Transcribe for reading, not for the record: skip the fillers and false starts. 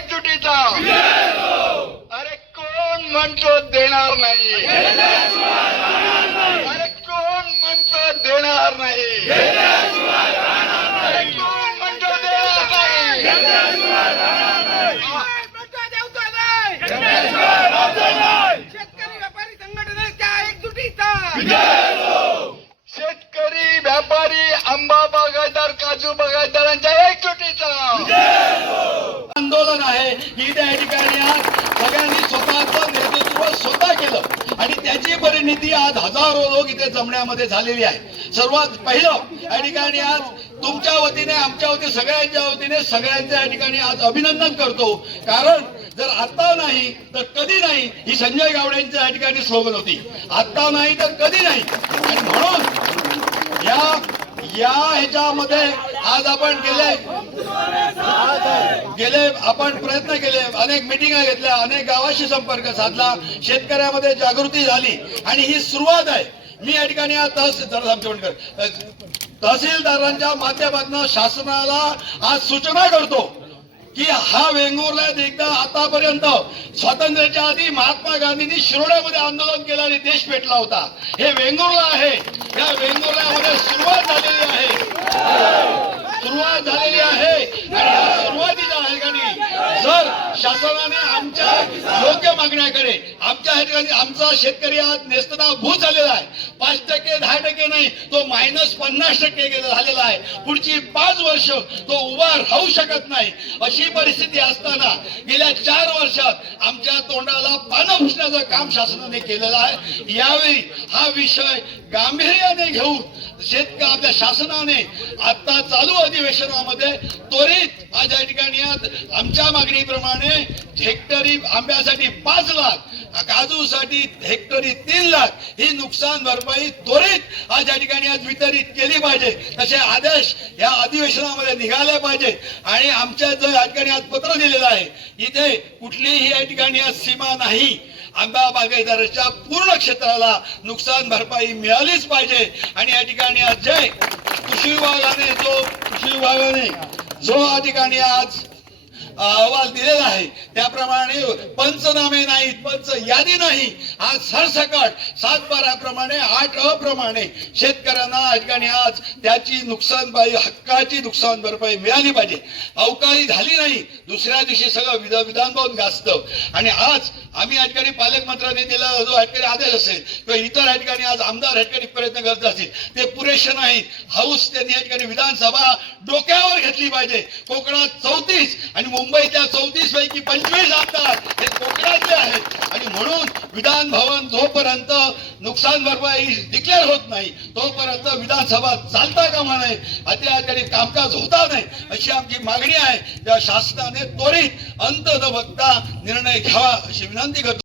एकजुटीचा अरे कोण म्हणतो देणार नाही, अरे कोण म्हणतो देणार नाही, अरे कोण म्हणतो देणार नाही. शेतकरी व्यापारी संघटनेच्या एकजुटीचा शेतकरी व्यापारी आंबा बागायतदार काजू बागायतदारांच्या एकजुटीचा आंदोलन आहे की त्या ठिकाणी आज सगळ्यांनी स्वतःचं नेतृत्व स्वतः केलं आणि त्याची परिणिती आज हजारो लोक इथे जमण्यामध्ये झालेली आहे. सर्वात पहिलं या ठिकाणी आज तुमच्या वतीने आमच्या वतीने सगळ्यांच्या वतीने सगळ्यांच्या या ठिकाणी आज अभिनंदन करतो. कारण जर आता नाही तर कधी नाही ही संजय गावड्यांच्या या ठिकाणी स्लोगन होती. आता नाही तर कधी नाही. आणि म्हणून या ह्याच्यामध्ये आज आपण गेले आपण प्रयत्न केले, अनेक मिटिंगा घेतल्या, अनेक गावाशी संपर्क साधला, शेतकऱ्यामध्ये जागृती झाली आणि ही सुरुवात आहे. मी या ठिकाणी तहसीलदारांच्या माध्यमातून शासनाला आज सूचना करतो की हा वेंगुर्ला एकदा आतापर्यंत स्वातंत्र्याच्या आधी महात्मा गांधींनी शिरोड्यामध्ये आंदोलन केलं आणि देश पेटला होता. हे वेंगुर्ला आहे. या वेंगुर्ल्यामध्ये सुरुवात झालेली आहे आणि या सुरुवातीच्या ठिकाणी जर शासनाने आमच्या योग्य मागण्याकडे आमच्या ठिकाणी आमचा शेतकरी आज नेस्तनाभूत झालेला आहे. 5%, 10% नाही, तो -50% झालेला आहे. पुढची 5 वर्ष तो उभा राहू शकत नाही. अशी परिस्थिती असताना गेल्या 4 वर्षात आमच्या तोंडाला पानं पुसण्याचं काम शासनाने केलेलं आहे. यावेळी हा विषय गांभीर्याने घेऊन आपल्या शासनाने आता चालू अधिवेशनामध्ये त्वरित आज या ठिकाणी आमच्या मागणीप्रमाणे हेक्टरी आंब्यासाठी 5 लाख, काजूसाठी हेक्टरी 3 लाख ही नुकसान भरपाई त्वरित आज या ठिकाणी आज वितरित केली पाहिजे. तसे आदेश या अधिवेशनामध्ये निघाले पाहिजे. आणि आमच्या जो या ठिकाणी आज पत्र दिलेलं आहे इथे कुठलीही या ठिकाणी आज सीमा नाही. आंबा बागायतदाराच्या पूर्ण क्षेत्राला नुकसान भरपाई मिळालीच पाहिजे. आणि या ठिकाणी आज कृषी विभागाने जो या ठिकाणी आज अहवाल दिलेला आहे त्याप्रमाणे पंचनामे नाहीत, पंच यादी नाही. आज सरसकट 7-12 प्रमाणे 8 प्रमाणे शेतकऱ्यांना या ठिकाणी आज त्याची नुकसान हक्काची नुकसान भरपाई मिळाली पाहिजे. अवकाळी झाली नाही, दुसऱ्या दिवशी सगळं विधान भवन गाजतं. आणि आज आम्ही या ठिकाणी पालकमंत्र्यांनी दिलेला जो या ठिकाणी आदेश असेल किंवा इतर या ठिकाणी आज आमदार या ठिकाणी प्रयत्न करत असतील ते पुरेसे नाही. हाऊस त्यांनी या ठिकाणी विधानसभा डोक्यावर घेतली पाहिजे. कोकणात 34 आणि मुंबईच्या 34 पैकी 25 आमदार हे कोकणातले आहेत. आणि म्हणून विधान भवन जोपर्यंत नुकसान भरपाई डिक्लेअर होत नाही तोपर्यंत विधानसभा चालता कामा नये, त्या ठिकाणी कामकाज होता नाही अशी आमची मागणी आहे. त्या शासनाने त्वरित अंत न बघता निर्णय घ्यावा अशी विनंती करतो.